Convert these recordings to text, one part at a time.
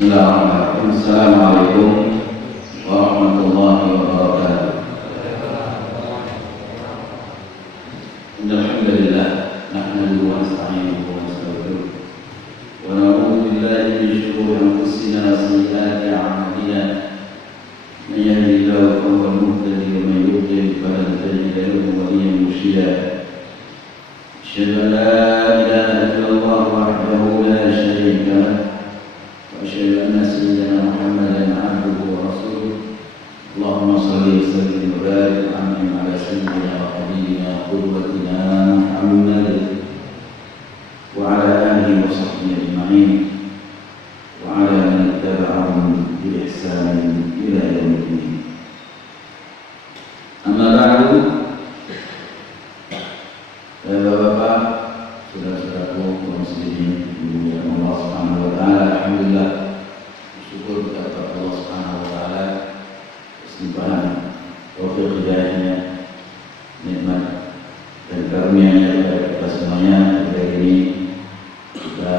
Bismillahirrahmanirrahim. Assalamualaikum warahmatullahi wabarakatuh. Alhamdulillah, nahmaduhu wa nasta'inuhu wa nastaghfiruh wa na'udzu billahi min shururi anfusina wa sayyiati a'malina. Man yahdihillahu fahuwal muhtadi wa man yudlil falan tajida lahu waliyyan murshida. Asyhadu an la ilaha illallah wahdahu la syarika lahu وأشهد أن سيدنا محمدا عبده ورسوله. اللهم صل وسلم وبارك وأنعم على سيدنا وحبيبنا وقدوتنا محمد وعلى آله وصحبه أجمعين وعلى من اتبعهم بإحسان إلى يوم الدين. أما بعد، Bapak-bapak, saudara-saudaraku kaum muslimin dimuliakan Allah Subhanahu wa taala, alhamdulillah, bersyukur kepada Allah Subhanahu wa taala atas limpahan taufik hidayahnya, nikmat dan karunia-Nya kepada kita semuanya. Hari ini kita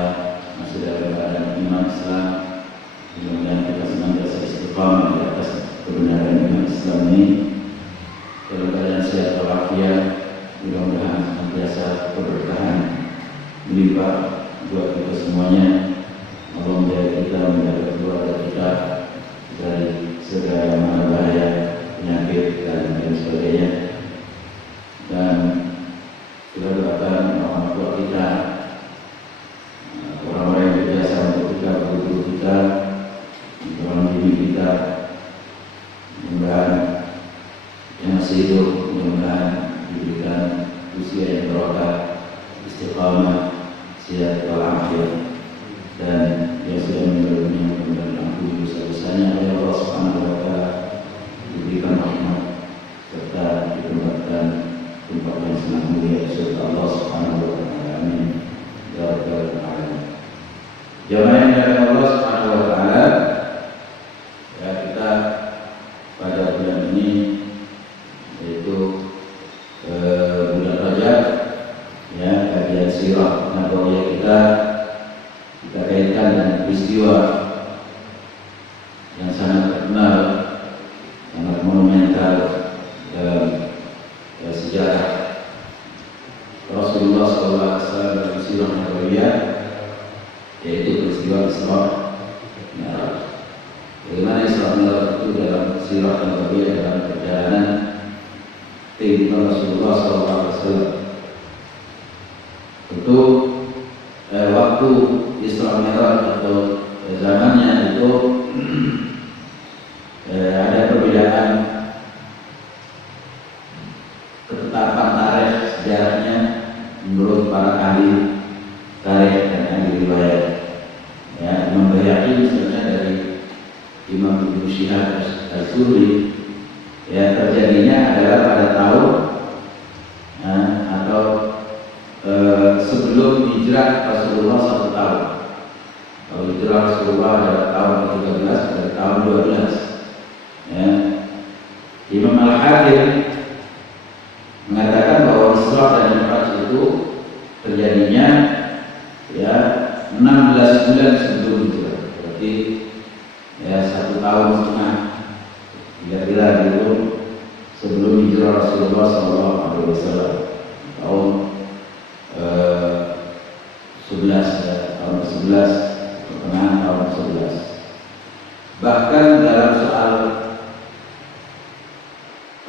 masih dalam keadaan iman Islam. Mudah-mudahan kita senantiasa istiqamah di atas kebenaran iman Islam ini dalam keadaan sehat walafiat. Mudah-mudahan senantiasa keberkahan melimpah buat kita semuanya. Allah menjaga kita, menjaga keluarga kita dari segala macam bahaya, penyakit dan lain sebagainya. Dan kita doakan orang tua kita, orang-orang yang berjasa untuk kita, guru kita, orang bimbing kita, mudah-mudahan yang masih hidup, mudah-mudahan diberikan usia yang berkah, istiqamah, sehat walafiat, dan yang sudah meninggal dunia mudah-mudahan diampuni dosa-dosanya oleh Allah Subhanahu wa taala, diberikan rahmat serta ditempatkan tempat yang sangat mulia di surga Allah Subhanahu wa taala. Amin ya rabbal alamin. Jamaah yang dimuliakan Allah Subhanahu wa taala, ya, kita pada bulan ini, yaitu bulan Rajab, ya, kajian sirah nabawiyah kita kaitkan dengan peristiwa yang sangat terkenal, sangat monumental dalam sejarah Rasulullah SAW dalam sirah nabawiyah, yaitu peristiwa Isra Mi'raj. Bagaimana Isra Mi'raj itu dalam sirah nabawiyah, dalam perjalanan kehidupan Rasulullah SAW. Tentu waktu Isra Mi'raj atau zamannya itu ada perbedaan ketetapan tarikh sejarahnya menurut para ahli tarikh dan ahli riwayat. Ya, Imam Baihaqi misalnya dari Imam Ibnu Syihab Az-Zuhri, ya, terjadinya adalah pada tahun atau sebelum hijrah Rasulullah 1 tahun. Kalau hijrah Rasulullah adalah tahun ke-13 pada tahun 12. Ya. Imam Al-Hakim mengatakan bahwa Isra dan Mi'raj itu terjadinya, ya, 16 bulan sebelum hijrah. Berarti, ya, 1 tahun setengah kira-kira itu sebelum hijrah Rasulullah SAW, tahun 11, ya, tahun 11, pertengahan tahun 11. Bahkan dalam soal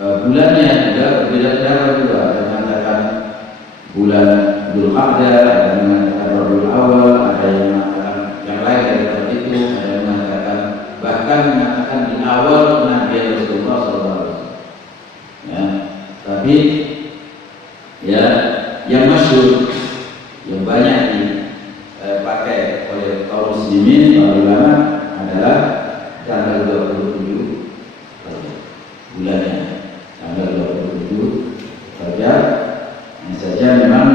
bulannya juga berbeda pendapat juga. Ada yang mengatakan bulan Dzulqa'dah, ada yang mengatakan Rabiul Awal, ada yang mengatakan yang lain dari itu, ada yang mengatakan bahkan mengatakan di awal Nabi Rasulullah SAW. Ya, tapi, ya, yang masyhur, yang banyak dipakai oleh kaum muslimin, para ulama, adalah tanggal 27 bulannya, tanggal 27 Rajab. Ini saja memang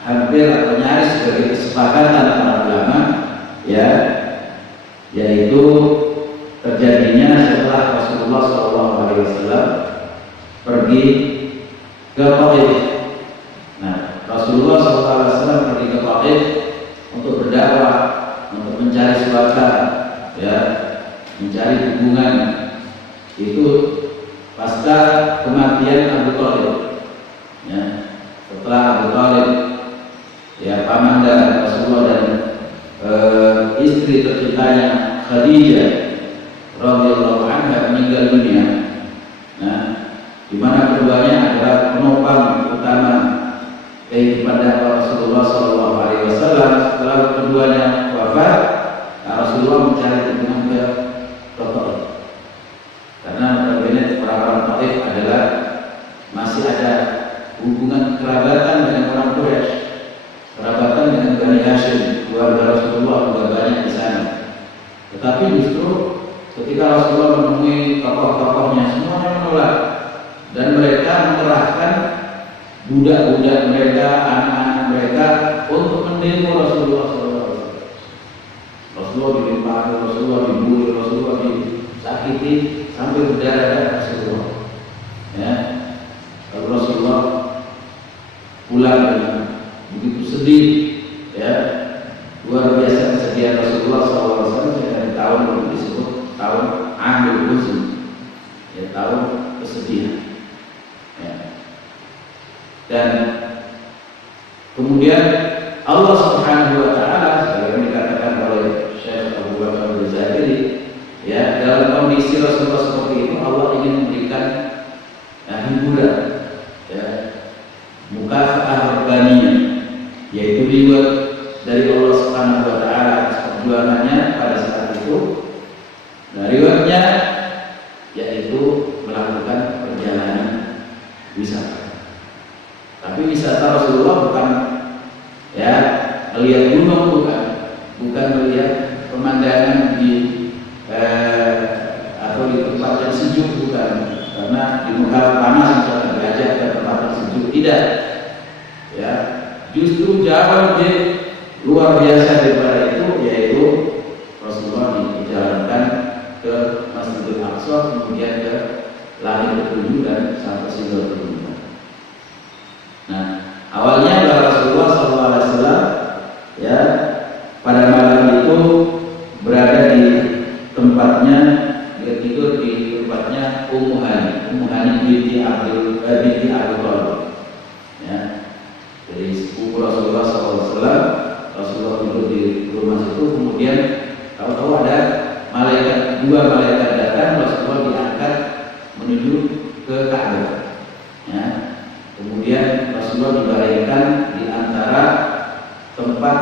hampir atau nyaris sebagai kesepakatan para ulama, ya, yaitu terjadinya setelah Rasulullah SAW pergi ke Taif. Nah, Rasulullah SAW pergi ke Taif untuk berdakwah, untuk mencari suaka, ya, mencari hubungan. Itu pasca kematian Abu Thalib, ya, setelah Abu Thalib, ya, paman dari Rasulullah dan istri tercintanya Khadijah radhiyallahu anha meninggal dunia. Nah, di mana keduanya adalah penopang utama kehidupan dakwah Rasulullah SAW. Setelah keduanya wafat, Rasulullah mencari hubungan ke Taif, karena notabene orang-orang Taif adalah masih ada hubungan kerabatan dengan orang Quraisy, kerabatan dengan Bani Hashim, keluarga Rasulullah juga banyak di sana. Tetapi justru ketika Rasulullah menemui tokoh-tokohnya, semuanya menolak, dan mereka mengerahkan budak-budak mereka, anak-anak mereka untuk mendemo Rasulullah SAW. Rasulullah dilimpahkan, Rasulullah dibully, Rasulullah disakiti sampai berdarah-darah Rasulullah. Ya, lalu Rasulullah pulang dengan begitu sedih, ya, luar biasa kesedihan Rasulullah SAW. Dari tahun yang disebut tahun Amul Huzn, ya, tahun kesedihan. Ya. Dan kemudian Allah Subhanahu wa taala, sebagaimana dikatakan oleh Syekh Abu Bakar Al-Jazari, ya, dalam kondisi Rasulullah seperti itu Allah ingin memberikan hiburan, ya, mukafa'ah rabbaniyah, yaitu reward dari Allah Subhanahu wa taala atas perjuangannya pada saat itu. Nah, rewardnya yaitu melakukan perjalanan wisata. Tapi wisata Rasulullah bukan, ya, melihat gunung, bukan melihat pemandangan di atau di tempat yang sejuk, bukan, karena di Mekah panas misalnya diajak ke tempat yang sejuk, tidak, ya, justru jauh lebih luar biasa daripada itu, yaitu Rasulullah dijalankan ke Masjidil Aqsa, kemudian ke langit ketujuh dan sampai Sidratul Muntaha. Nah, awalnya adalah Rasulullah SAW, ya, pada malam itu berada di tempatnya, dia tidur di tempatnya Ummu Hani binti Abu Thalib, ya, dari sepupu Rasulullah SAW. Rasulullah tidur di rumah situ, kemudian tahu-tahu ada dua malaikat datang, Rasulullah diangkat menuju ke Ka'bah, ya. Kemudian Rasulullah dibaringkan di antara tempat,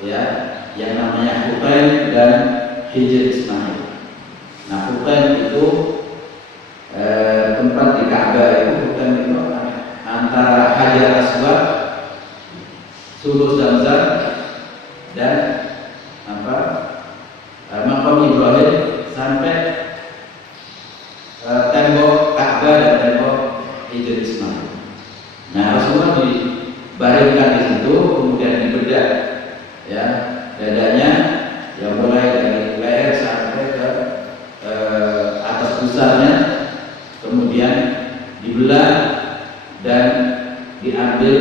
ya, yang namanya Hutain dan Hijr Ismail. Nah, Hutain itu tempat di Ka'bah itu, Hutain itu antara Hajar Aswad, Sulus Zamzam, dan Maqam Ibrahim, sampai tembok Ka'bah dan tembok Hijr Ismail. Nah, Rasulullah dibaringkan di situ, kemudian dibedah, ya, dadanya, yang mulai dari leher sampai ke atas pusarnya, kemudian dibelah dan diambil,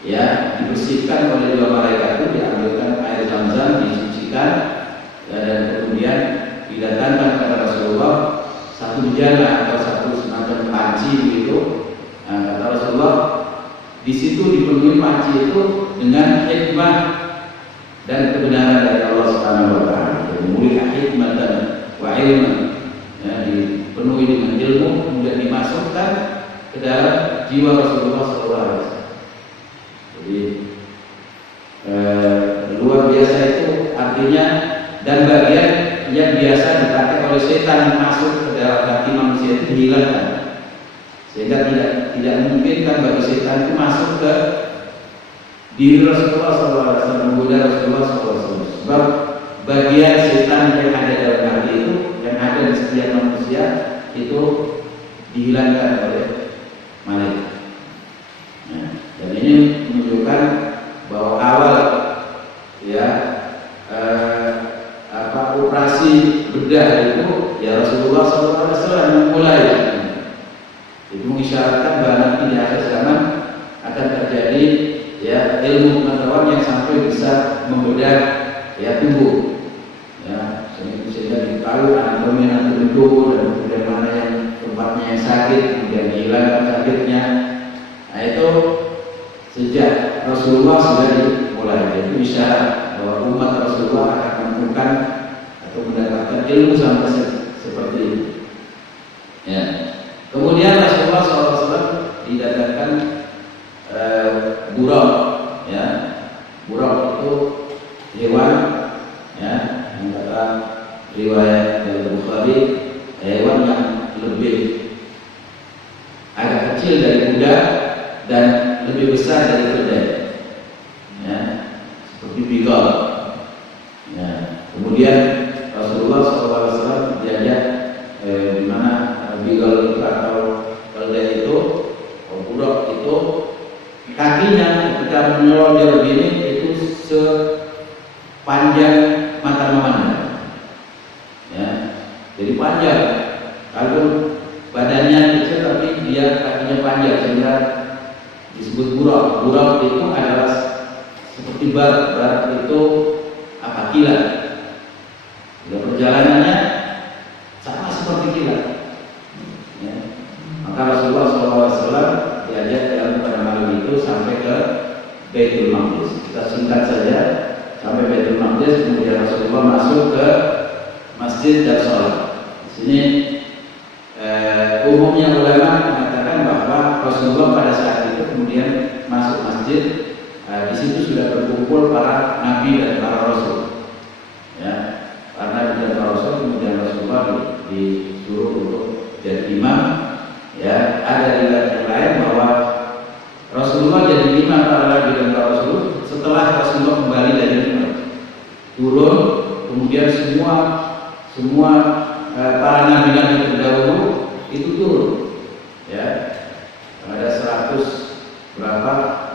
ya, dibersihkan oleh dua malaikat itu, diambilkan air Zam-Zam, disucikan, ya, dan kemudian didatangkan kepada Rasulullah satu bejana atau satu semacam panci begitu. Nah, kata Rasulullah, di situ dipenuhi panci itu dengan hikmah dan kebenaran dari Allah Subhanahu wa taala. Jadi mulia hikmah dan wa ilman, ya, dipenuhi dengan ilmu, kemudian dimasukkan ke dalam jiwa Rasulullah SAW. Jadi luar biasa itu artinya, dan bagian yang biasa dipakai oleh setan masuk ke dalam hati manusia itu dihilangkan, sehingga tidak memungkinkan bagi setan itu masuk ke diri Rasulullah SAW, menggoda Rasulullah SAW. Sebab bagian setan yang ada dalam hati itu, yang ada di setiap manusia itu dihilangkan oleh malaikat. Nah, dan ini menunjukkan bahwa awal, ya, operasi bedah itu, ya, Rasulullah SAW memulai. Itu mengisyaratkan bahwa nanti di akhir zaman akan terjadi terjadi ya ilmu pengetahuan yang sampai bisa membedah ya tubuh, ya sehingga diketahui anatomi tubuh dan kemudian mana yang tempatnya yang sakit, kemudian dihilangkan sakitnya. Nah itu sejak Rasulullah sudah dimulai. Jadi isyarat bahwa umat Rasulullah akan menemukan atau mendapatkan ilmu sampai seperti ini. Ya. Kemudian Rasulullah SAW didatangkan buraq, ya. Buraq itu hewan, ya, yang kata riwayat dari Bukhari, hewan yang lebih agak kecil dari kuda dan lebih besar dari keledai, ya, seperti bigal. Ya. Kemudian Rasulullah SAW diajak di mana bigal itu atau keledai itu, buraq itu kakinya ketika menonjol begini itu sepanjang mata memandang, ya, jadi panjang. Kalau badannya kecil tapi dia kakinya panjang sehingga disebut buraq. Buraq itu adalah seperti bar itu apa, kilat. Dan perjalanannya sama seperti kilat. Ya. Maka Rasulullah SAW diajak dalam pada malam itu sampai ke Baitul Maqdis. Kita singkat saja sampai Baitul Maqdis, kemudian Rasulullah masuk ke masjid dan sholat. Di sini umumnya ulama mengatakan bahwa Rasulullah pada saat itu kemudian masuk masjid, di situ sudah berkumpul para nabi dan para rasul, ya, para nabi dan para rasul. Kemudian Rasulullah disuruh untuk jadi imam, ya. Ada riwayat yang lain bahwa Rasulullah jadi imam para nabi dan para rasul setelah Rasulullah kembali dari Mi'raj, turun, kemudian semua para nabi-nabi terdahulu itu turun, ya. Ada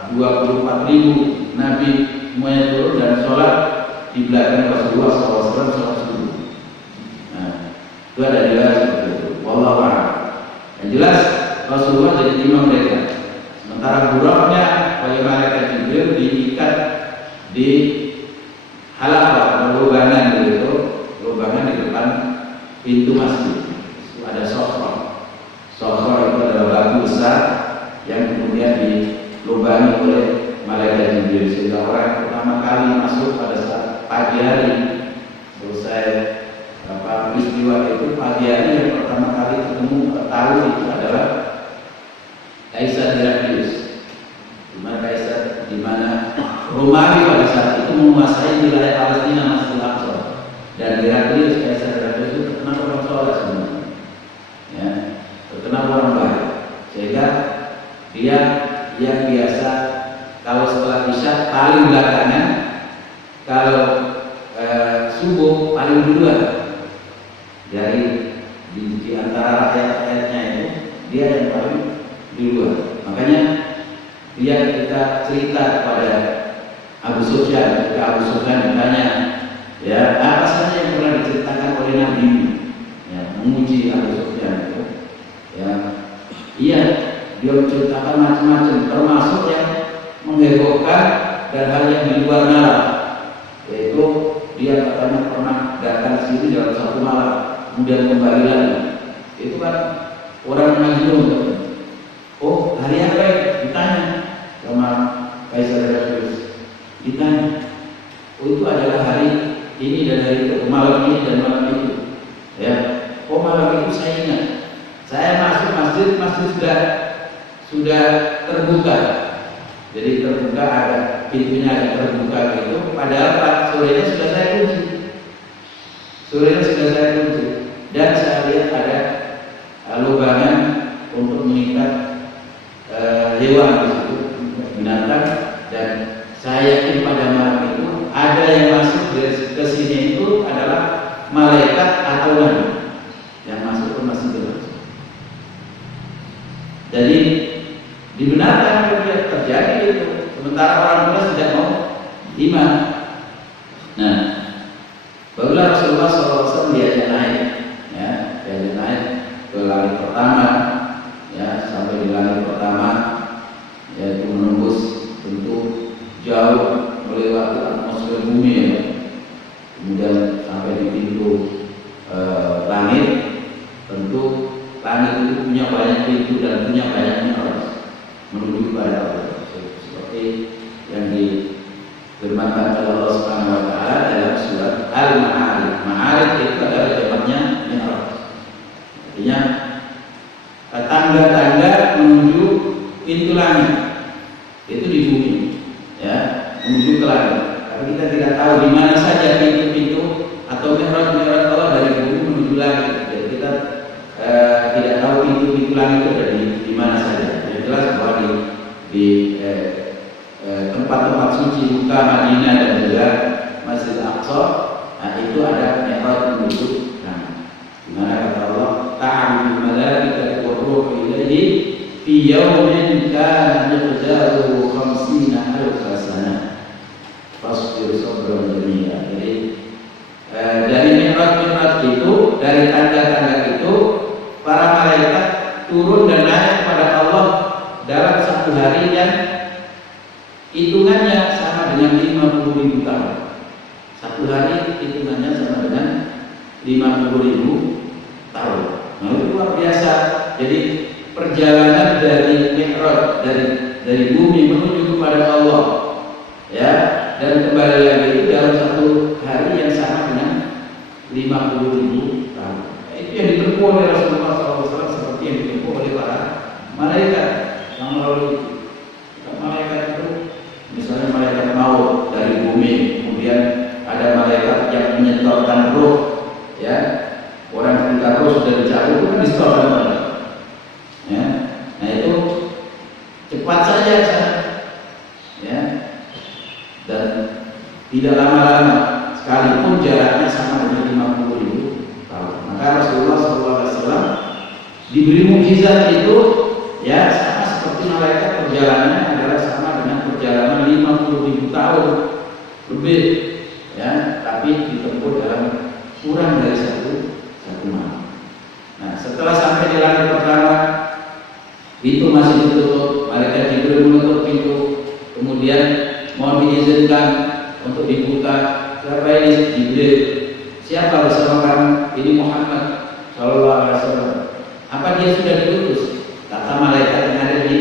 24.000 nabi semuanya turun dan sholat di belakang Rasulullah SAW, sholat subuh. Nah, itu ada jelas seperti itu. Wallahu a'lam. Yang jelas Rasulullah jadi imam mereka. Sementara buraqnya oleh malaikat Jibril diikat di halaqah, lubangan begitu, lubangan di depan pintu masjid. Ada sokhor. Sokhor itu adalah batu besar yang kemudian dilubangi oleh malaikat Jibril, sehingga orang pertama kali masuk pada saat pagi hari selesai peristiwa itu, pagi hari yang pertama kali ketemu tahu itu adalah Kaisar Heraklius, di mana Romawi pada saat itu menguasai wilayah Palestina, Masjidil Aqsa, dan Heraklius, Kaisar Heraklius itu terkenal orang soleh sebenarnya, ya, terkenal orang baik, sehingga dia yang biasa kalau setelah isya paling belakangan, kalau subuh paling duluan. Dari di antara rakyat-rakyatnya itu dia yang paling duluan. Makanya dia ketika cerita kepada Abu Sufyan, ketika Abu Sufyan ditanya, ya, apa saja yang pernah diceritakan oleh Nabi, ya, memuji Abu Sufyan itu, ya, iya, dia menceritakan macam-macam, termasuk yang menghebohkan dan hal yang di luar nalar, yaitu dia katanya pernah datang sini dalam satu malam, kemudian kembali lagi. Itu kan orang Majnun. Oh, hari apa ya? Ditanya sama Kaisar Heraklius. Ditanya, oh itu adalah hari ini dan hari itu, malam ini dan malam itu, ya. Oh, malam itu saya ingat, saya masuk masjid sudah terbuka. Jadi terbuka, ada pintunya ada terbuka gitu. Padahal sorenya sudah saya kunci. Dan saya lihat ada lubangan untuk mengikat hewan di situ, binatang. Dan saya yakin pada malam itu ada yang masuk ke sini itu adalah malaikat atau nabi yang masuk ke Masjidil Aqsa. Jadi dibenarkan terjadi itu, sementara orang Quraisy tidak mau iman. Nah, barulah Rasulullah SAW diajak naik, ya, diajak naik ke langit pertama, ya, sampai di langit pertama, yaitu menembus menuju kepada Allah. Seperti yang difirmankan oleh Allah Subhanahu wa taala dalam surat Al-Ma'arij. Ma'arij itu adalah jamaknya mi'raj. Artinya tangga-tangga menuju pintu langit. Itu di bumi, ya, menuju ke langit. Tapi kita tidak tahu di mana saja pintu-pintu atau mi'raj Allah dari bumi menuju langit. Jadi kita tidak tahu pintu-pintu langit itu ada di mana saja. Yang jelas bahwa di tempat-tempat suci Mekah, Madinah dan juga Masjid Al-Aqsa, nah itu ada mi'raj menuju langit. Di mana kata Allah, ta'arujul malaikatu war-ruhu ilaihi fi yawmin kana miqdaruhu 50,000 sanah. Fasbir sabran jamila. Jadi dari mi'raj itu, dari tanda-tanda itu, para malaikat turun dan naik kepada Allah dalam satu hari yang hitungannya sama dengan 50.000 tahun. Satu hari hitungannya sama dengan 50.000 tahun. Nah, itu luar biasa. Jadi perjalanan dari mi'raj, dari bumi menuju kepada Allah, ya, dan kembali lagi itu dalam satu hari yang sama dengan 50.000 tahun. Itu yang ditempuh oleh Rasulullah SAW, seperti yang ditempuh oleh para malaikat yang melalui malaikat itu. Misalnya malaikat maut dari bumi, kemudian ada malaikat yang menyetorkan roh, ya, orang ketika roh sudah dicabut itu kan disetorkan malaikat, ya. Nah itu cepat saja, ya, dan tidak lama-lama, sekalipun jaraknya sama dengan 50.000 tahun. Maka Rasulullah SAW diberi mukjizat itu, ya, sama seperti malaikat, perjalanannya adalah sama dengan perjalanan 50.000 tahun lebih, ya, tapi ditempuh dalam kurang dari satu malam. Nah, setelah sampai di langit pertama, pintu masih ditutup, malaikat Jibril menutup pintu, kemudian mohon diizinkan untuk dibuka. Siapa ini? Jibril. Siapa bersama kamu? Ini Muhammad Sallallahu Alaihi Wasallam. Apa dia sudah diutus? Kata malaikat yang ada di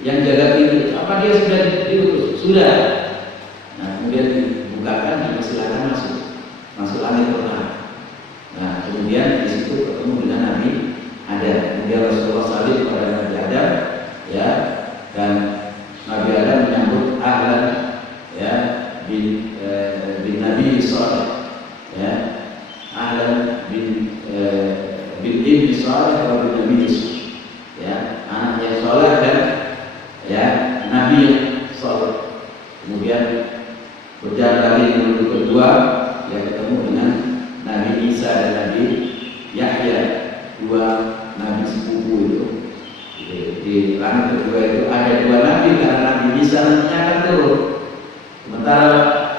yang jaga pintu, apa dia sudah diutus? Sudah. Nah, kemudian dibukakan, dipersilakan masuk langit pertama. Nah, kemudian di situ ketemu dengan Nabi Adam. Kemudian Rasulullah salib kepada Nabi Adam, ya, dan Nabi Adam menyambut ahlan, ya, bin Nabi Saleh, ya, ahlan bin ibni Saleh atau bin Nabi Yusuf, ya, anak yang soleh dan, ya, Nabi Saleh. Kemudian berjalan lagi menuju kedua, ya, ketemu dengan Nabi Isa dan Nabi Yahya, dua nabi sepupu itu. Di langit kedua itu ada dua nabi, karena Nabi Isa nantinya akan turun. Sementara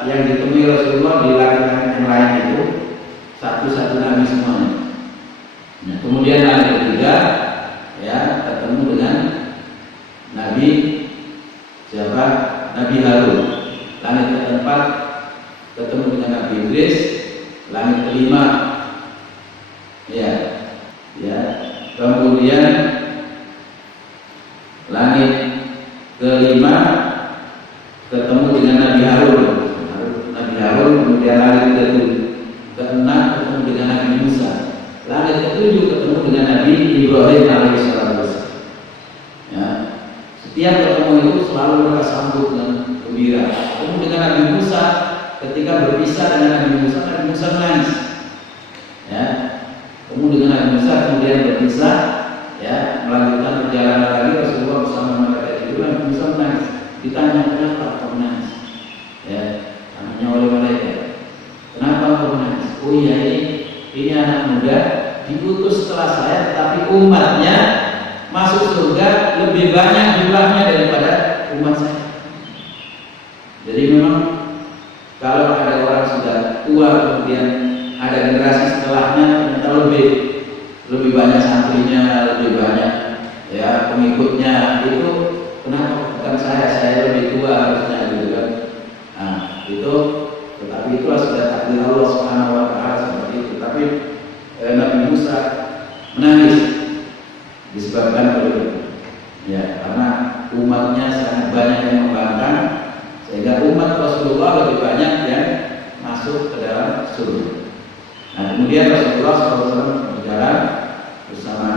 yang ditemui Rasulullah di langit yang lain itu satu nabi semuanya. Nah, kemudian langit ketiga, ya, ketemu dengan Nabi siapa? Nabi Harun. Langit keempat ketemu dengan Nabi Idris. Langit kelima, ya, kemudian langit kelima ketemu dengan Nabi Harun. Kemudian langit keenam ketemu dengan Nabi Musa. Langit ketujuh ketemu dengan Nabi Ibrahim alaihissalam. Ya, setiap ketemu itu selalu mereka sambut dengan gembira. Ketemu dengan Nabi Musa, ketika berpisah dengan Nabi Musa menangis, ya. Ketemu dengan Nabi Musa, kemudian berpisah, ya, melanjutkan perjalanan lagi. Rasulullah bersama malaikat itu, Nabi Musa menangis. Ditanya, kenapa kau menangis? Ya, tanya oleh malaikat, kenapa kau menangis? Oh iya, ini anak muda diutus setelah saya, tetapi umatnya masuk surga lebih banyak jumlahnya daripada umat saya. Jadi memang kalau ada orang sudah tua, kemudian ada generasi setelahnya, ternyata lebih banyak santrinya, lebih banyak, ya, pengikutnya. Itu kenapa bukan saya lebih tua harusnya, gitu kan? Nah, itu, tetapi itulah sudah takdir Allah Subhanahu wa taala seperti itu. Tapi Nabi Musa menangis disebabkan oleh, ya, karena umatnya sangat banyak yang membangkang, sehingga umat Rasulullah lebih banyak yang masuk ke dalam surga. Nah, kemudian Rasulullah SAW berjalan bersama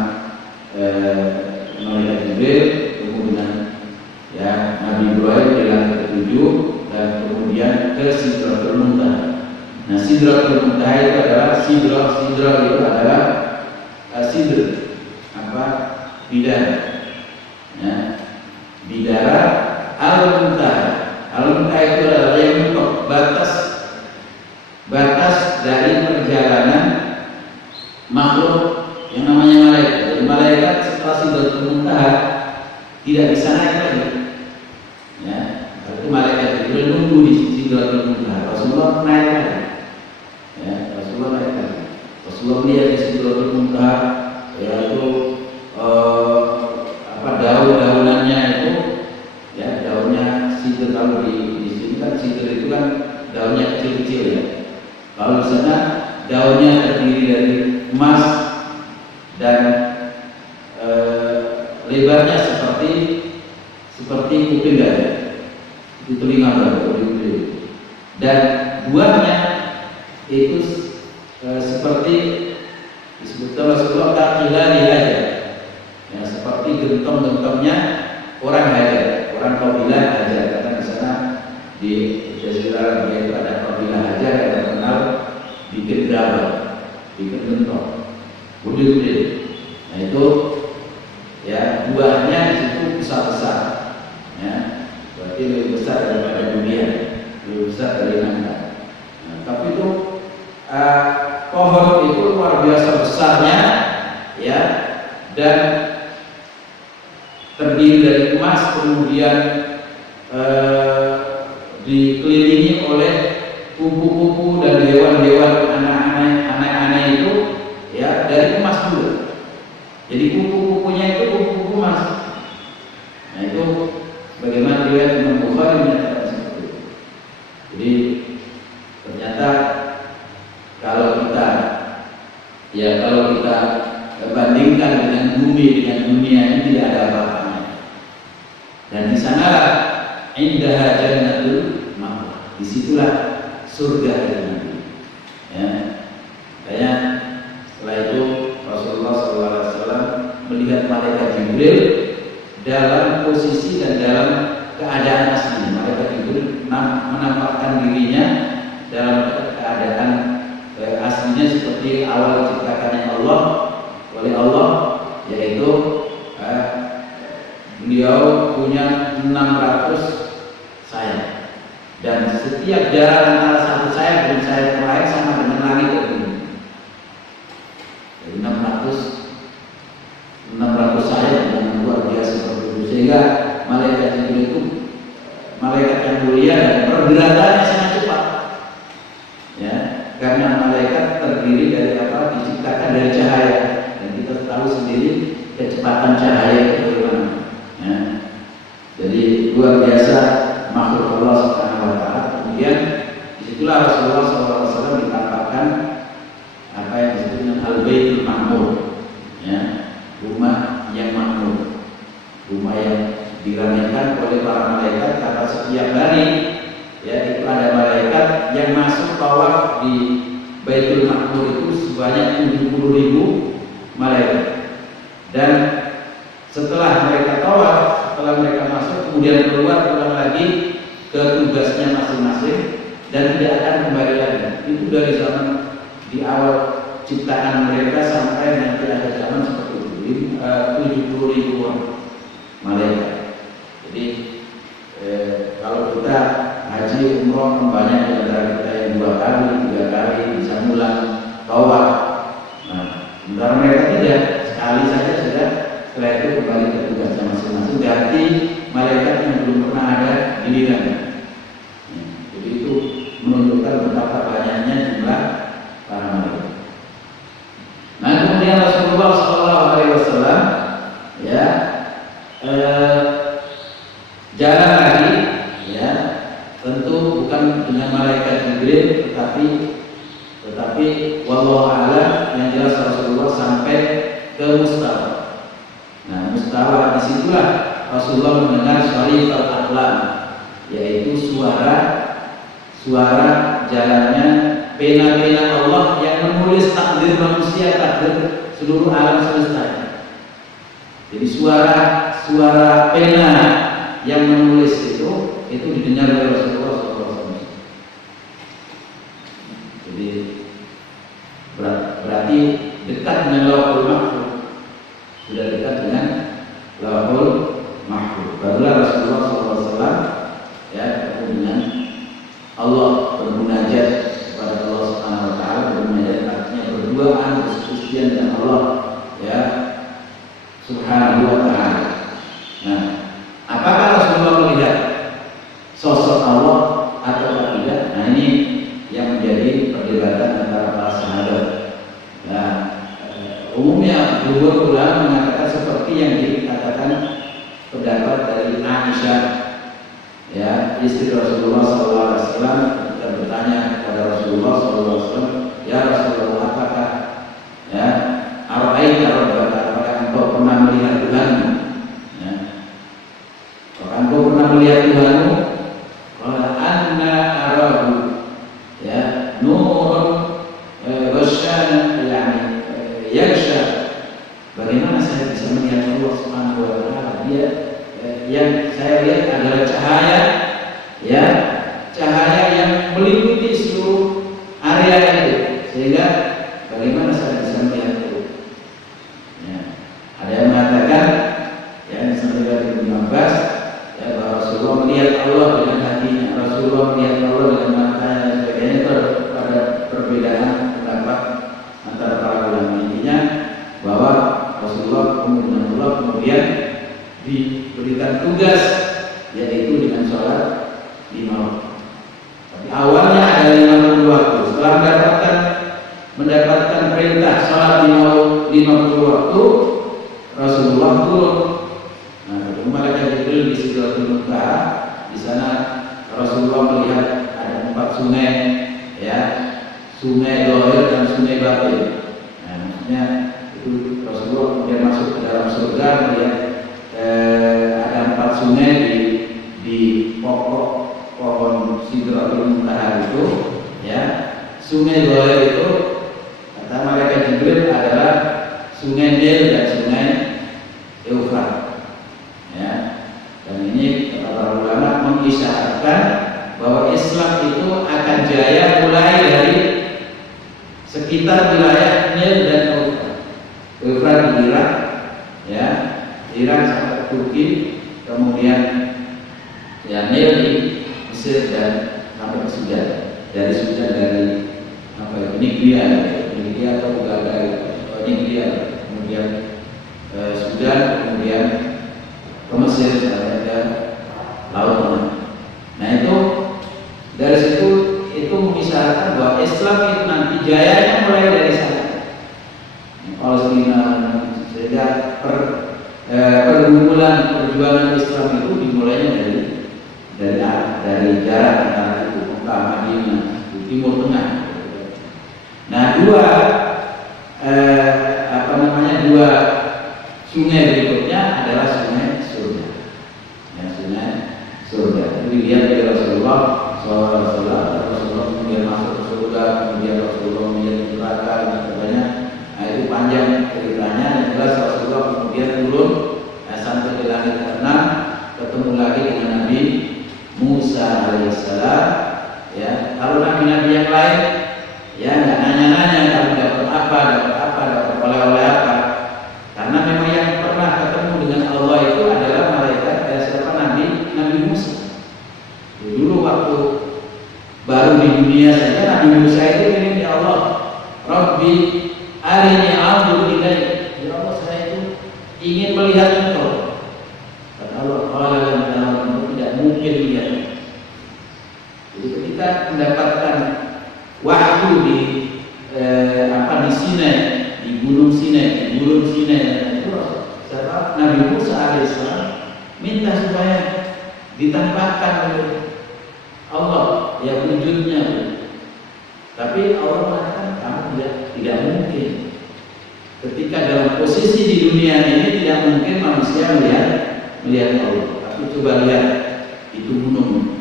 malaikat Jibril, kemudian ya Nabi Ibrahim di langit ketujuh, dan kemudian ke Sidratul Muntaha. Nah, Sidratul Muntaha itu adalah sidra itu adalah sidr bidara. Ya, bidara al-muntaha. Al-muntaha itu adalah yang mentok batas dari perjalanan makhluk yang namanya malaikat. Jadi malaikat setelah Sidratul Muntaha tidak bisa naik lagi. Ya, itu malaikat itu nunggu di Sidratul Muntaha. Rasulullah naik lagi. Ya, Rasulullah naik lagi. Rasulullah melihat di Sidratul Muntaha, yaitu daun-daunannya itu, ya daunnya sidr. Kalau di sini kan sidr itu kan daunnya kecil-kecil ya. Kalau di sana daunnya terdiri dari emas dan lebarnya seperti kuping gajah, itu telinga berapa, dan buahnya itu seperti disebutkan Rasulullah kakilani aja, ya, seperti gentong-gentongnya orang Hajar, orang kabilah Hajar, karena di sana di Jazirah dia itu ada kabilah Hajar yang terkenal bikin double, bikin gentong, gede-gede. Nah itu ya buahnya di situ besar-besar, ya berarti lebih besar daripada dunia, lebih besar dari nangka. Nah, tapi itu pohon itu luar biasa besarnya, ya, dan terdiri dari emas, kemudian dikelilingi oleh kupu-kupu dan hewan-hewan aneh-aneh itu, ya, dari emas juga. Jadi kupu-kupunya itu kupu-kupu emas. Nah itu bagaimana riwayat Imam Bukhari menyatakan seperti itu. Jadi ternyata kalau kita bandingkan dengan bumi, dengan dunia ini tidak ada apa-apanya. Dan di sana indaha jannatul ma'wa, disitulah surga dari Nabi. Ya, makanya setelah itu Rasulullah SAW melihat malaikat Jibril dalam posisi dan dalam keadaan asli. Malaikat Jibril menampakkan dirinya dalam keadaan aslinya seperti awal diciptakannya Allah oleh Allah, yaitu beliau punya 600 sayap, dan setiap jarak antara satu sayap dan sayap lain sama dengan langit dan bumi. Jadi 600 sayap yang luar biasa seperti itu, sehingga malaikat Jibril itu malaikat yang mulia dan pergerakannya sangat cepat. Ya, karena malaikat terdiri dari apa? Diciptakan dari cahaya, dan kita tahu sendiri kecepatan cahaya itu bagaimana. Ya. Jadi luar biasa makhluk Allah Subhanahu wa taala. Kemudian disitulah Rasulullah SAW ditampakkan apa yang disebut dengan Al-Baitul Ma'mur, ya, rumah yang makmur, rumah yang diramaikan oleh para malaikat, karena setiap hari, ya, itu ada malaikat yang masuk tawaf di Baitul Ma'mur itu sebanyak 70.000 malaikat. Dan setelah mereka tawaf, setelah mereka masuk, kemudian keluar pulang lagi ke tugasnya masing-masing dan tidak akan kembali lagi. Itu dari zaman di awal ciptaan mereka sampai nanti ada zaman seperti itu, 70.000 orang malaikat. Jadi kalau kita haji umroh banyak di antara kita yang 2 kali, 3 kali bisa mulang tawaf. Nah, sementara mereka tidak, sekali saja sudah, setelah itu kembali ke tugasnya masing-masing, ganti malaikat yang belum pernah ada gilirannya. Jadi itu menunjukkan betapa banyaknya jumlah para malaikat. Nah, kemudian Rasulullah SAW, ya, jalan lagi, ya, tentu bukan dengan malaikat Jibril, tetapi wallahu a'lam, yang jelas Rasulullah sampai ke Mustawa. Nah, Mustawa disitulah Rasulullah mendengar sharifal aqlam, yaitu suara jalannya pena-pena Allah yang menulis takdir manusia, takdir seluruh alam semesta. Jadi suara pena yang menulis itu didengar oleh Rasulullah SAW. Jadi berarti dekat dengan Lauhul Mahfuz, sudah dekat dengan Lauhul Mahfuz. Barulah Rasulullah SAW ketemu dengan Allah, bermunajat kepada Allah Subhanahu Wa Taala. Bermunajat artinya berduaan, bersekusian dengan Allah Subhanahu Wa Taala. Nah, apakah Rasulullah melihat sosok Allah atau tidak? Nah, ini yang menjadi perdebatan antara para sahabat. Nah, umumnya jumhur ulama mengatakan seperti yang dikatakan pendapat dari Aisyah, istri Rasulullah SAW, ketika bertanya kepada Rasulullah SAW, ya Rasulullah, apakah ara'aita rabbaka, apakah engkau pernah melihat Tuhanmu? Apakah engkau pernah melihat Tuhanmu? Qala anna arahu nurun wasyana yaksha. Bagaimana saya bisa melihat Allah Subhanahu Wa Taala? Dia yang saya lihat adalah cahaya yang meliputi seluruh area itu, sehingga bagaimana saya bisa melihat itu? Ada yang mengatakan yang disampaikan Ibnu Abbas bahwa Rasulullah melihat Allah dengan hatinya, Rasulullah melihat Allah dengan matanya dan sebagainya. Itu ada perbedaan pendapat antara para ulama. Intinya bahwa Rasulullah kemudian diberikan tugas, yaitu dengan sholat 5 waktu. Tapi awalnya ada 50 waktu. Setelah mendapatkan perintah sholat 50 waktu, Rasulullah turun. Nah, ketemu malaikat Jibril di Sidratul Muntaha. Di sana Rasulullah melihat ada 4 sungai, sungai Dhahir dan sungai Batin. Nah, maksudnya itu Rasulullah kemudian masuk ke dalam surga, melihat ada 4 sungai di pokok pohon Sidratul Muntaha itu. Sungai Dhahir itu kata malaikat Jibril adalah sungai Nil dan sungai Eufrat. Dan ini kata para ulama mengisyaratkan bahwa Islam itu akan jaya mulai dari sekitar wilayah Nil dan Eufrat. Eufrat di Irak, Irak sampai Turki, kemudian Nil di Mesir dan sampai ke Sudan. Dari Sudan dari Nigria atau Uganda, Nigria, kemudian Sudan, kemudian ke Mesir sampai ke Laut Tengah. Nah, itu dari situ itu mengisyaratkan bahwa Islam itu nanti jayanya mulai dari sana. Palestina, sehingga pergumulan perjuangan Islam itu dimulainya dari jarak antara itu Mekah, Madinah, di Timur Tengah. Nah, dua sungai berikutnya adalah sungai surga. Sungai surga. Itu dilihat dari Rasulullah SAW. Rasulullah kemudian masuk ke surga, kemudian Rasulullah melihat neraka dan sebagainya. Nah, itu panjang ceritanya. Yang jelas Rasulullah kemudian turun sampai ke langit ke-6, ketemu lagi dengan Nabi Musa alaihissalam. Kalau nabi-nabi yang lain nggak nanya-nanya kamu dapat apa, dapat oleh-oleh apa. Karena memang yang pernah ketemu dengan Allah itu adalah malaikat Nabi Musa. Dulu waktu baru di dunia saja Nabi Musa itu ingin, ya Allah, Rabbi arini anzur ilaik. Ya Allah, saya itu ingin melihat Engkau. Kata Allah, kalau tidak mungkin lihat. Jadi ketika mendapatkan wahyu di Sinai, di Gunung Sinai, itu Nabi Musa alaihissalam minta supaya ditampakkan oleh Allah wujudnya. Tapi Allah mengatakan kamu tidak mungkin. Ketika dalam posisi di dunia ini tidak mungkin manusia melihat melihat Allah. Tapi coba lihat itu gunung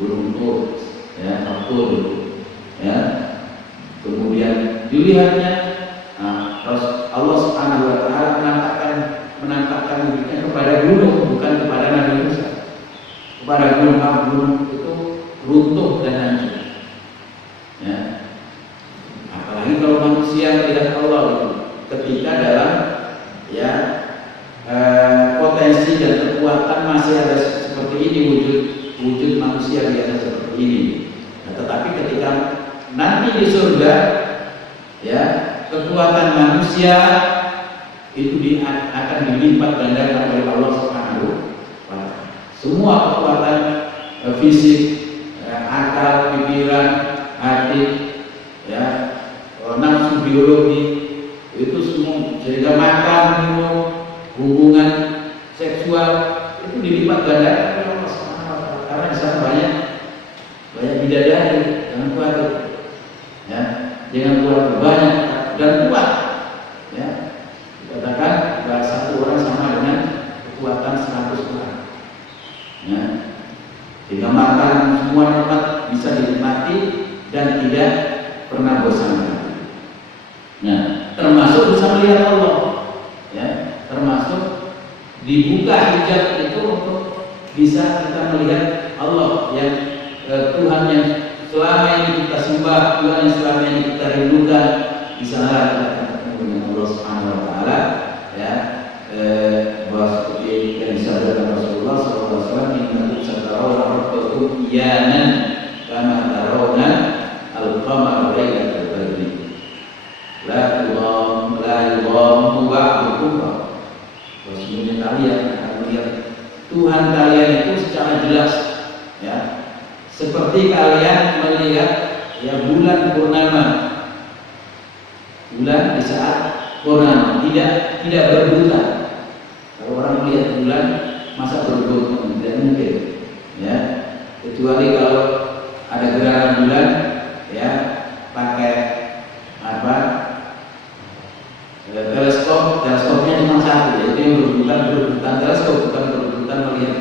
Tur, ya, Tur, ya. Kemudian dilihatnya, Allah Subhanahu Wa Taala menampakkan dirinya kepada gunung, bukan kepada Nabi Musa. Kepada gunung itu runtuh dan hancur. Ya. Apalagi kalau manusia melihat Allah itu, ketika dalam ya potensi dan kekuatan masih ada seperti ini, wujud manusia biasa seperti ini. Nah, tetapi ketika nanti di surga, ya, kekuatan manusia itu akan dilipat gandakan oleh Allah Subhanahu wa Ta'ala. Semua kekuatan fisik, akal, pikiran, hati, ya, nafsu biologi itu semua, sehingga makan, minum, hubungan seksual itu dilipat gandakan oleh Allah Subhanahu wa Ta'ala. Karena di sana banyak bidadari, jangan khawatir, ya, jangan khawatir, banyak dan kuat, ya. Dikatakan bahwa satu orang sama dengan kekuatan 100 orang, ya. Sehingga makan semua nikmat bisa dinikmati dan tidak pernah bosan. Nah, termasuk bisa melihat Allah, ya, termasuk dibuka hijab itu untuk bisa kita melihat Allah yang Tuhan yang selama ini kita sembah, Tuhan yang selama ini kita rindukan, bisa kita ketemu dengan Allah Subhanahu Wa Taala, ya. Bahwa seperti yang disabdakan Rasulullah SAW, innakum satarawna rabbakum iyanan kama tarawna al-qamara lailatal badri la yudhamu ba'dukum ba'd. Sesungguhnya kalian akan melihat Tuhan kalian itu secara jelas, ya, seperti kalian melihat, ya, bulan purnama, bulan di saat purnama, tidak berbuta. Kalau orang melihat bulan, masa berbuta? Tidak mungkin, ya, kecuali kalau ada gerakan bulan, ya, pakai apa? Teleskopnya cuma satu, yaitu yang berbulan teleskop, bukan berbulan melihat,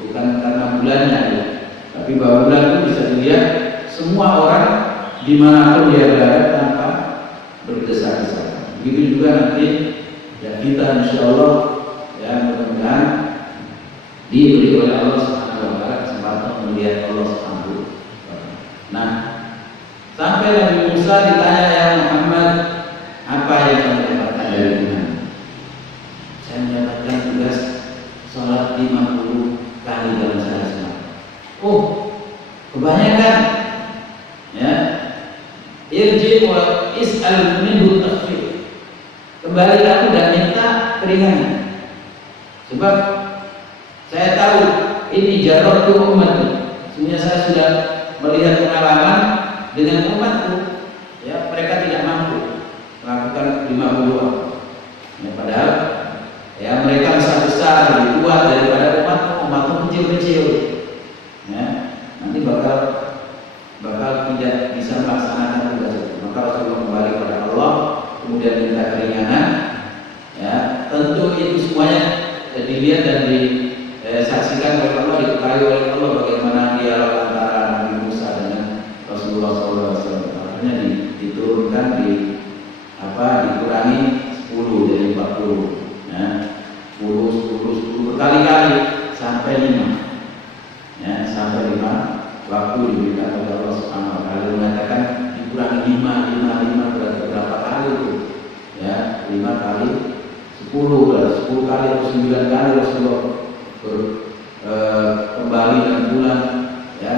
bukan karena bulannya, ya. Tapi bahwa bulan itu bisa dilihat semua orang dimanapun dia berada tanpa berdesak-desakan. Begitu juga nanti, ya, kita insya Allah, ya, mudah-mudahan diberi oleh Allah Subhanahu Wa Taala kesempatan melihat Allah Subhanahu Wa Taala. Nah, sampai Nabi Musa ditanya, ya Muhammad, apa yang kamu dapatkan dari Tuhan? Saya mendapatkan tugas sholat 50 kali dalam sehari. Oh, kebanyakan, ya. Irji wa is'al minhu takhfif. Kembali kamu dan minta keringanan. Sebab saya tahu ini jarratu umatku. Sebenarnya saya sudah melihat pengalaman dengan umatku, ya, mereka tidak mampu melakukan 50 orang. Ya, padahal, ya, mereka besar-besar, lebih kuat daripada umatku kecil-kecil. Ya, nanti bakal tidak bisa melaksanakan tugas itu. Maka Rasulullah kembali kepada Allah, kemudian minta keringanan, ya. Tentu itu semuanya dilihat dan disaksikan oleh Allah, diketahui oleh Allah bagaimana dialog antara Nabi Musa dengan Rasulullah SAW. Akhirnya diturunkan, dikurangi 10 dari 40, ya. 10 berkali-kali sampai 5. Ya, sampai 5 waktu diberikan oleh Allah Subhanahu Wa Taala. Mengatakan dikurangi 5 berarti berapa kali itu? Ya, 5 kali 10 berarti 10 kali atau 9 kali Rasulullah kembali dan pulang, ya,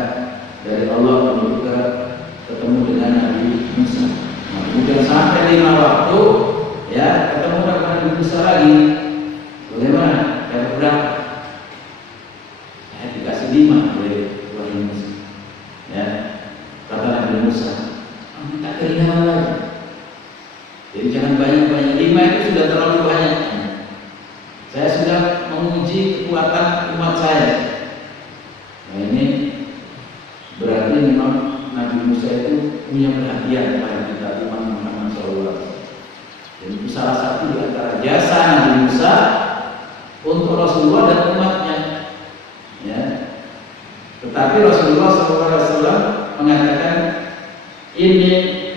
dari Allah menuju ketemu dengan Nabi Musa. Nah, kemudian sampai 5 waktu, ya, ketemu dengan Nabi Musa lagi. Bagaimana? Dapat berapa? Dikasih 5 oleh Nabi Musa, ya. Kata Nabi Musa, minta keringanan lagi. Jadi jangan banyak-banyak, 5 itu sudah terlalu banyak. Saya sudah menguji kekuatan umat saya. Nah, ini berarti memang Nabi Musa itu punya perhatian kepada kita, umat Muhammad SAW. Dan itu salah satu di antara jasa Nabi Musa untuk Rasulullah dan umatnya. Ya. Tetapi Rasulullah SAW mengatakan, ini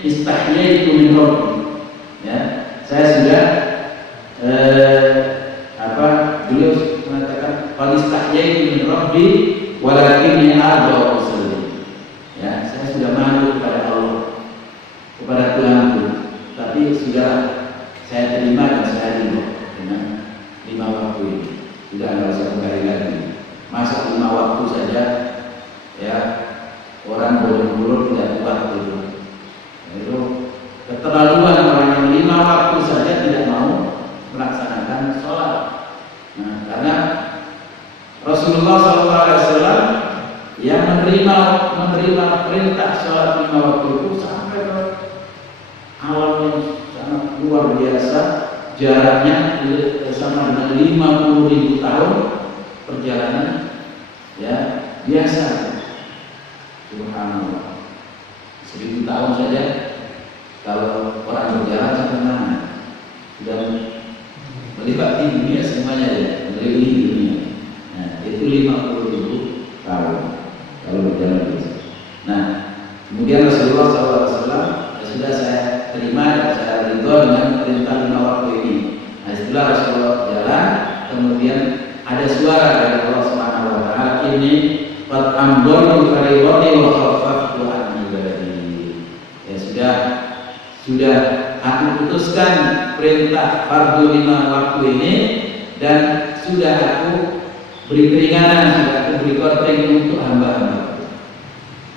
istahyaitu min rabbi. Ya, saya sudah beliau mengatakan qad istahyaitu min rabbi walakinni a'dha usalli. Ya, saya sudah malu kepada Allah, kepada Tuhanku, tapi sudah saya terima dan saya ridho dengan 5 waktu ini. Sudah nggak usah kembali lagi. Masa 5 waktu saja, ya orang bolong-bolong tidak kuat gitu. Itu keterlaluan orang yang 5 waktu saja tidak mau melaksanakan sholat. Nah, karena Rasulullah SAW yang menerima perintah sholat 5 waktu itu sampai ke awal yang sangat luar biasa, jaraknya sama dengan 50.000 tahun perjalanan, ya biasa. Subhanallah, 1000 tahun saja kalau orang berjalan sampai mana sudah melibatkan dunia semuanya, ya melibatkan dunia. Nah, itu 50.000 tahun kalau berjalan biasa. Nah, kemudian Rasulullah SAW, ya sudah saya terima dan saya ridho dengan perintah 5 waktu ini. Nah, setelah Rasulullah jalan, kemudian ada suara dari Allah Subhanahu Wa Taala, ini qad amdaltu fariidati wa khaffaftu an ibadi. Ya sudah aku putuskan perintah fardu 5 waktu ini dan sudah aku beri keringanan, sudah aku beri korting untuk hamba-hamba.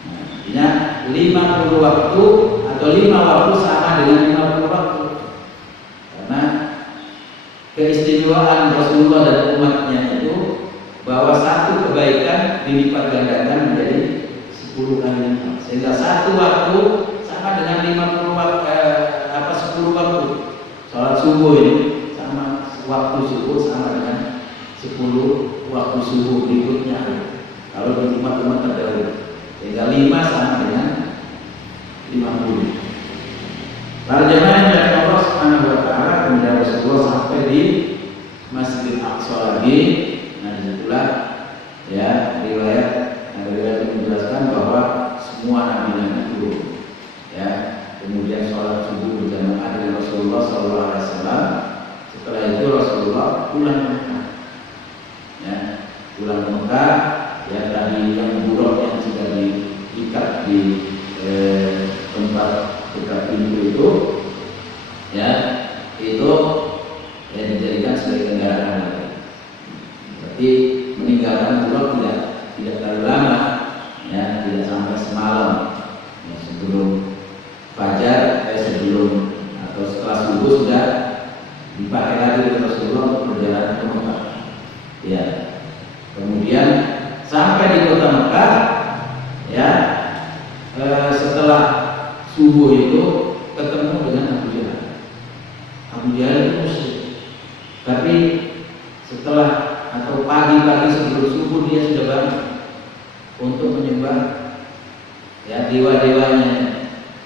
Nah, artinya 50 waktu atau 5 waktu sama dengan 50 waktu. Karena keistimewaan Rasulullah dan umatnya itu bahwa satu kebaikan dilipat gandakan menjadi 10 kali lipat. Sehingga satu waktu sama dengan 10 waktu. Sholat subuh ini sama waktu subuh sama dengan 10 waktu subuh berikutnya. Kalau di umat-umat terdahulu, sehingga 5 sama dengan 50. Para jemaah yang dari Allah Subhanahu Wa Taala, kemudian Rasulullah sampai di Masjidil Aqsa lagi. Nah, disitulah ya riwayat itu menjelaskan bahwa semua nabi-nabi turun. Ya, kemudian sholat subuh berjamaah dengan Rasulullah SAW. Setelah itu Rasulullah pulang ke Mekah. Ya, pulang ke Mekah. Ya, tadi yang buruk yang sudah diikat di tempat dekat pintu itu, ya itu ya dijadikan sebagai kendaraan. Berarti meninggalkan pulau tidak terlalu lama, ya tidak sampai semalam. Ya, sebelum fajar, sebelum atau setelah subuh sudah dipakai lagi oleh Rasulullah untuk perjalanan ke Mekah. Ya, kemudian sampai di kota Mekah, ya setelah subuh itu ketemu dengan Abu Jahal. Abu Jahal itu musyrik, tapi setelah atau pagi-pagi sebelum subuh dia sudah bangun untuk menyembah ya dewa-dewanya,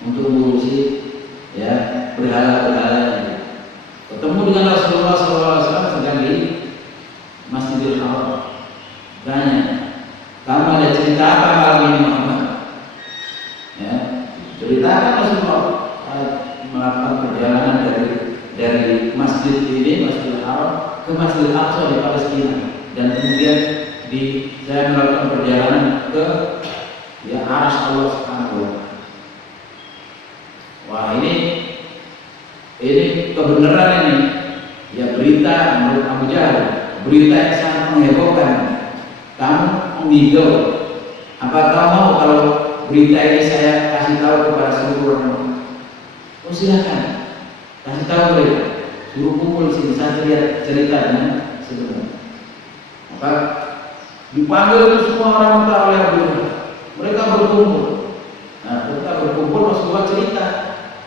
untuk mengurusi ya berhala-berhalanya. Ketemu dengan Rasulullah SAW sedang di Masjidil Haram. Tanya, kamu ada cerita apa malam ini Muhammad? Ya, ceritakan Rasulullah melakukan perjalanan dari masjid ini, Masjidil Haram ke Masjidil Aqsa di Palestina, dan kemudian saya melakukan perjalanan ke ya Arsy Allah Subhanahu Wa Taala. Wah, ini kebenaran ini ya, berita menurut Abu Jahal, berita yang sangat menghebohkan. Kamu menghidau, apa kamu mau kalau berita ini saya kasih tahu kepada seluruh orang? Oh silakan, kasih tahu mereka, suruh kumpul sini, saya cerita dengan sebenarnya. Maka dipanggil itu semua orang Mekah oleh Abu Jahal. Mereka berkumpul. Nah, ketika berkumpul Rasulullah cerita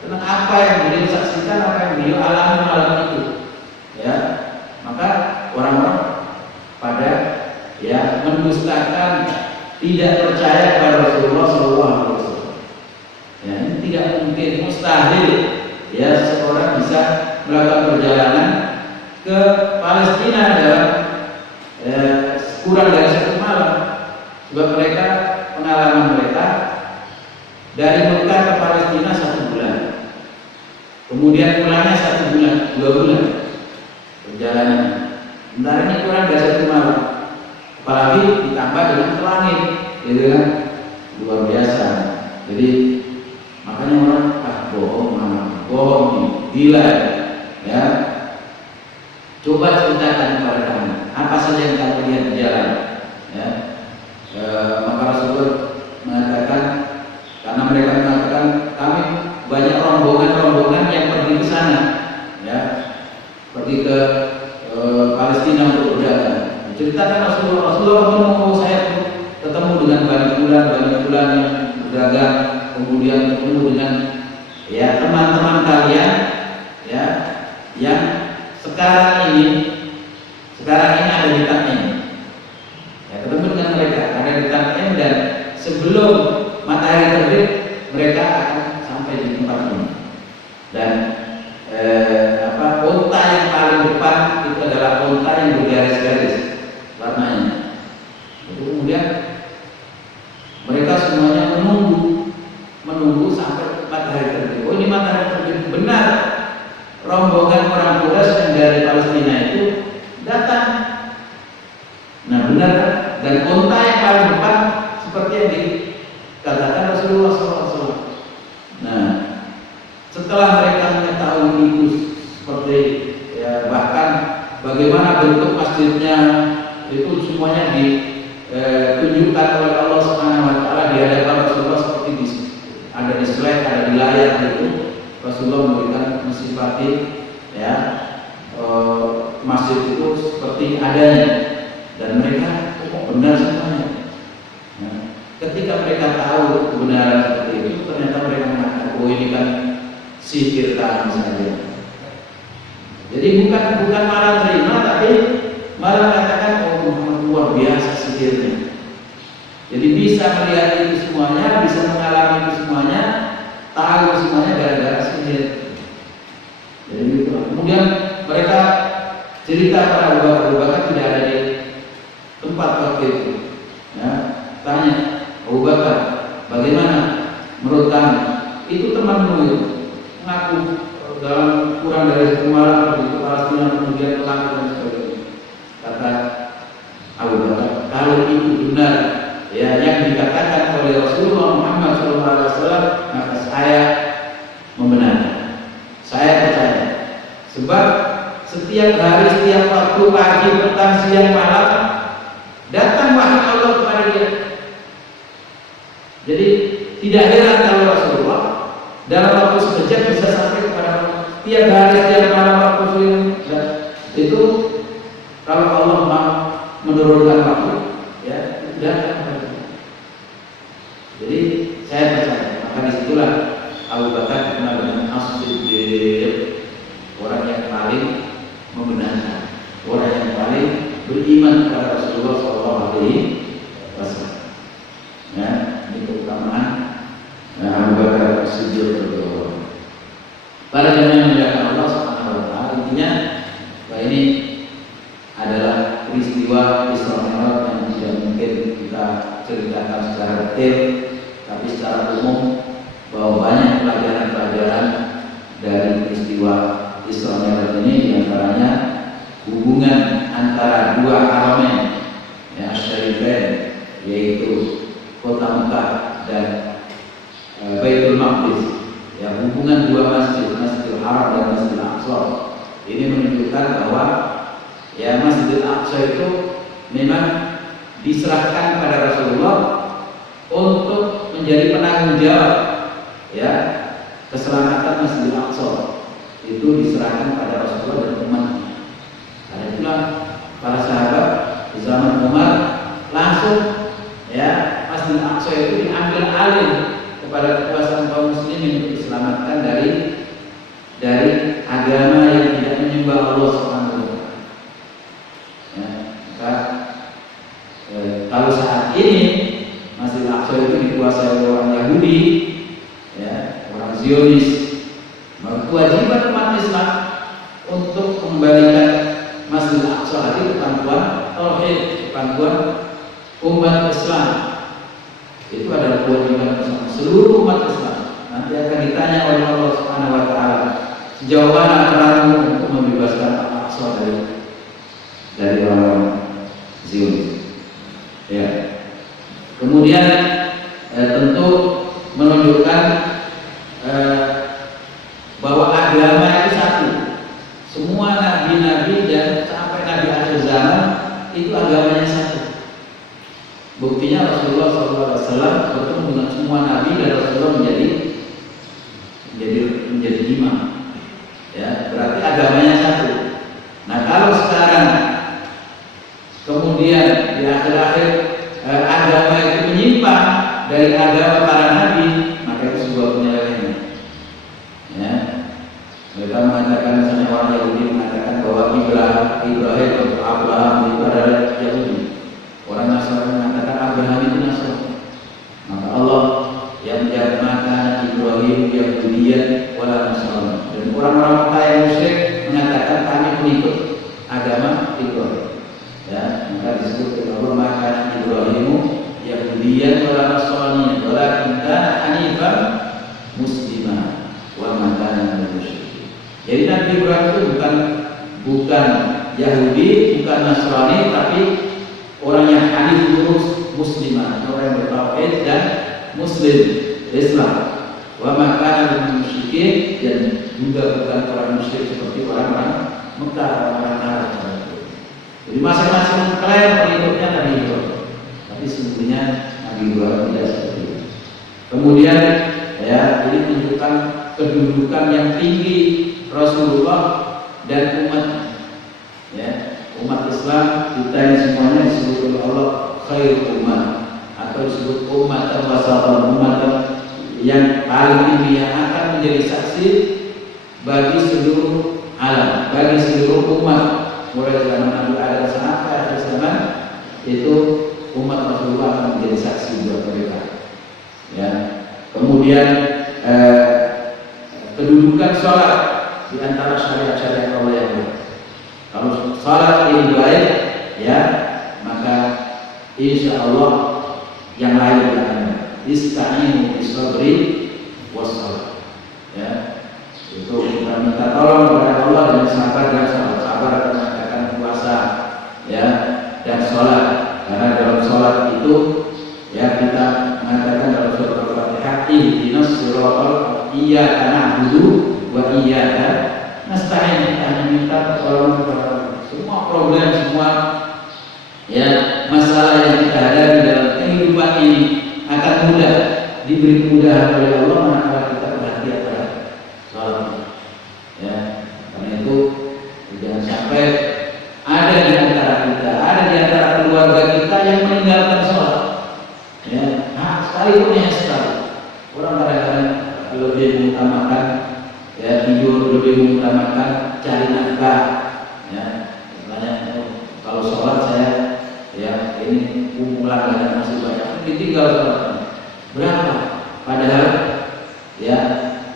tentang apa yang beliau saksikan, apa yang beliau alami malam itu. Ya, maka orang-orang pada ya mendustakan, tidak percaya kepada Rasulullah SAW. Ya, ini tidak mungkin, mustahil ya seorang bisa melakukan perjalanan ke Palestina dalam kurang dari 1 malam. Sebab mereka, pengalaman mereka dari Mekah ke Palestina 1 bulan, kemudian pulangnya 1 bulan, 2 bulan perjalanan. Sementara ini kurang dari 1 malam, apalagi ditambah dengan ke langit, gitu kan, luar biasa. Jadi makanya orang bohong nih, gila ya. Coba ceritakan kepada kami apa saja yang kamu lihat di jalan ya. Maka Rasulullah mengatakan, karena mereka mengatakan kami banyak rombongan yang pergi ke sana ya, pergi ke Palestina untuk berdagang. Diceritakan Rasulullah mau saya ketemu dengan Bani Fulan yang berdagang, kemudian ketemu dengan ya teman-teman kalian ya yang sekarang ini ada di Taim. Ya, ketemu dengan mereka ada di Taim, dan sebelum matahari terbit mereka akan sampai di tempat ini. Dan unta yang paling depan itu adalah unta yang bergaris-garis warnanya. Kemudian mereka semuanya menunggu sampai matahari terbit. Oh, ini matahari terbit, benar. Rombongan orang Quraisy yang dari Palestina itu datang. Nah, benar. Dan unta yang paling depan seperti yang dikatakan Rasulullah SAW. Nah, setelah mereka mengetahui itu seperti ya, bahkan bagaimana bentuk masjidnya itu semuanya ditunjukkan oleh Allah Subhanahu Wa Taala di hadapan Rasulullah, seperti ada di slide, ada di layar itu. Rasulullah memberikan mensifati ya masjid itu seperti adanya, dan mereka benar semuanya. Nah, ketika mereka tahu kebenaran seperti itu, ternyata mereka mengatakan, oh ini kan sihir kami saja. Jadi bukan malah terima, tapi malah mengatakan, oh Muhammad luar biasa sihirnya. Jadi bisa melihat itu semuanya, bisa mengalami itu semuanya, tahu semuanya gara-gara sihir. Jadi gitu. Kemudian mereka cerita pada Abu Bakar tidak ada di tempat waktu itu. Ya, tanya Abu Bakar, bagaimana menurut kamu? Itu temanmu itu mengaku dalam kurang dari 1 malam begitu Palestina, kemudian ke langit dan sebagainya. Kata Abu Bakar, kalau itu benar ya yang dikatakan oleh Rasulullah Muhammad SAW, maka saya membenarkan, saya percaya. Sebab setiap hari, setiap waktu, pagi, petang, siang, malam, datang wahyu Allah kepada dia. Jadi tidak heran kalau Rasulullah dalam waktu sekejap bisa sampai kepada tiap hari, tiap malam, waktu siang. Itu kalau Allah mau menurunkan waktu, ya datang. Jadi saya percaya, maka disitulah Abu Bakar dikenal dengan As-Siddiq, orang yang paling membenarkan, orang yang paling beriman kepada Rasulullah SAW. Ya, ini keutamaan Abu Bakar As-Siddiq. Para jemaah yang dimuliakan Allah Subhanahu Wa Taala, intinya bahwa ini adalah peristiwa Isra Mi'raj yang tidak mungkin kita ceritakan secara detail, tapi secara umum bahwa banyak pelajaran-pelajaran dari peristiwa Isra Mi'raj ini, diantaranya hubungan antara dua haramain ya Syarifain, yaitu kota Mekah dan Baitul Maqdis, ya, hubungan dua masjid, Masjidil Haram dan Masjidil Aqsa. Ini menunjukkan bahwa ya Masjidil Aqsa itu memang diserahkan pada Rasulullah untuk menjadi penanggung jawab ya keselamatan Masjidil Aqsa. Itu diserahkan pada Rasulullah dan umatnya. Karena itulah para sahabat di zaman Umar langsung ya Masjidil Aqsa itu diambil alih kepada kekuasaan kaum muslimin untuk diselamatkan dari agama yang tidak menyembah Allah Subhanahu wa taala. Ya, maka kalau saat ini Masjidil Aqsa itu dikuasai oleh orang Yahudi, ya, orang Zionis, maka kewajiban umat Islam untuk mengembalikan Masjidil Aqsa lagi ke pangkuan tauhid. kemampuan umat Islam. Itu adalah kewajiban bersama seluruh umat Islam. Nanti akan ditanya oleh Allah Subhanahu wa taala, sejauh mana peranmu untuk membebaskan Al-Aqsa dari orang Zionis. Ya. Kemudian tentu menunjukkan bahwa agama itu satu. Semua nabi-nabi dan sampai nabi akhir zaman itu agamanya satu. Buktinya Rasulullah SAW bertemu dengan semua nabi dan Rasulullah menjadi imam. Ya, berarti agamanya satu. Nah, kalau sekarang kemudian di akhir-akhir agama itu menyimpang dari agama para nabi, maka itu sebuah penyelewengan. Ya, mereka mengatakan, misalnya orang Yahudi mengatakan bahwa Ibrahim atau Abraham itu adalah Yahudi. Orang Nasrani mengatakan Abraham itu Nasrani. Maka Allah yang menjadikan Ibrahim Yahudiyan wala Nasrani. Dan orang-orang Mekah yang musyrik mengatakan kami mengikut agama Ibrahim. Ya, maka disebut oleh Allah maka Ibrahimu Yahudiyan wala Nasrani walakin kana hanifan muslimah wa ma kana minal musyrikin. Jadi Nabi Ibrahim itu bukan Yahudi, bukan Nasrani, tapi orang yang hanif lurus muslimah, orang yang bertauhid dan muslim Islam. Wa ma kana minal musyrikin, dan juga bukan orang musyrik seperti orang-orang Mekah, orang-orang Arab. Jadi masing-masing klaim pengikutnya Nabi Ibrahim, tapi sesungguhnya Nabi Ibrahim tidak seperti itu. Kemudian ya, ini menunjukkan kedudukan yang tinggi Rasulullah dan umat. Ya, umat Islam kita ini semuanya disebut oleh Allah khairul ummah, atau disebut umat wasatan, umat yang paling tinggi yang akan menjadi saksi bagi seluruh alam, bagi seluruh umat. Mulai zaman Nabi Adam sampai akhir zaman itu umat Rasulullah akan menjadi saksi buat mereka. Ya. Kemudian kedudukan sholat di antara syariat-syariat Allah yang baik. Kalau sholat ini baik, ya, maka insya Allah yang lain akan baik. Ista'inu bis-sabri was-shalah. Ya. Itu kita minta tolong kepada Allah dengan sabar dan sholat. Sabar dan puasa, ya, dan sholat. Karena dalam sholat itu, ya, kita mengatakan dalam surat Al-Fatihah, ihdinas siratal iyyaka na'budu wa iyyaka nasta'in. Kita hanya minta pertolongan kepada Allah. Semua problem, semua ya masalah yang kita hadapi dalam kehidupan ini akan mudah diberi kemudahan oleh Allah manakala kita perhatian pada sholat. Ya, karena itu jangan sampai ada di antara kita, ada di antara keluarga kita yang meninggalkan sholat. Ya, sekalipun ya sekali. Orang kadang-kadang lebih mengutamakan ya tidur, lebih mengutamakan cari nafkah. Ya, misalnya kalau sholat saya ya ini kumpulan dan masih banyak, ditinggal sholatnya. Berapa? Padahal ya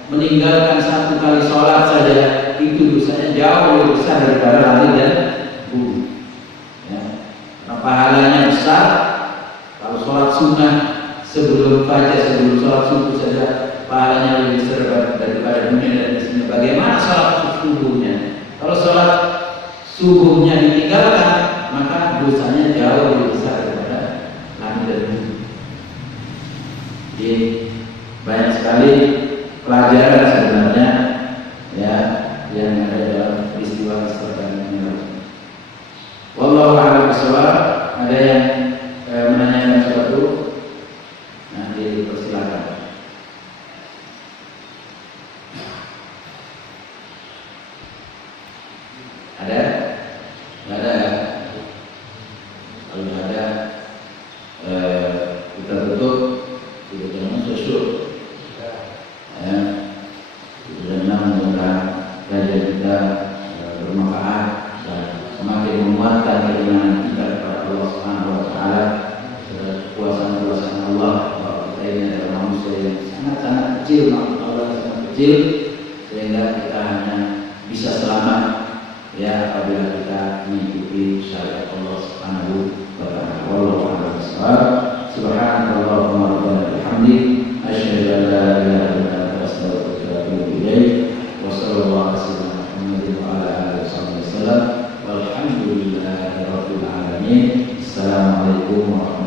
meninggalkan satu kali sholat saja itu dosanya jauh lebih besar daripada lari dan wudhu. Ya. Nah, pahalanya besar kalau sholat sunnah sebelum fajar, sebelum sholat subuh saja pahalanya lebih besar daripada dunia dan di sini. Bagaimana sholat subuhnya? Kalau sholat subuhnya ditinggalkan, maka dosanya jauh lebih besar daripada lari dan wudhu. Jadi banyak sekali pelajaran sebenarnya ya yang ada dalam peristiwa Isra ini. Wallahu a'lam bishawab. Ada yang menanyakan sesuatu? Nanti dipersilakan. Ada? Nggak ada? Kalau nggak ada, kita tutup. Kita jangan sesuatu. Ya, dengan mudah kajian kita bermanfaat dan semakin menguatkan keimanan kita kepada Allah Subhanahu wa taala, kekuasaan Allah bahwa kita ini adalah manusia yang sangat-sangat kecil, makhluk Allah yang sangat kecil, sehingga kita hanya bisa selamat ya apabila kita mengikuti syariat Allah Subhanahu Wallahu a'lam bishawab. Subhanakallahumma rabbana bihamdik asyhadu an la ilaha illa anta astaghfiruka wa atubu ilaik. Wa sallallahu ala sayyidina Muhammadin wa ala alihi wasallam. Walhamdulillahi rabbil alamin. Assalamualaikum warahmatullahi wabarakatuh.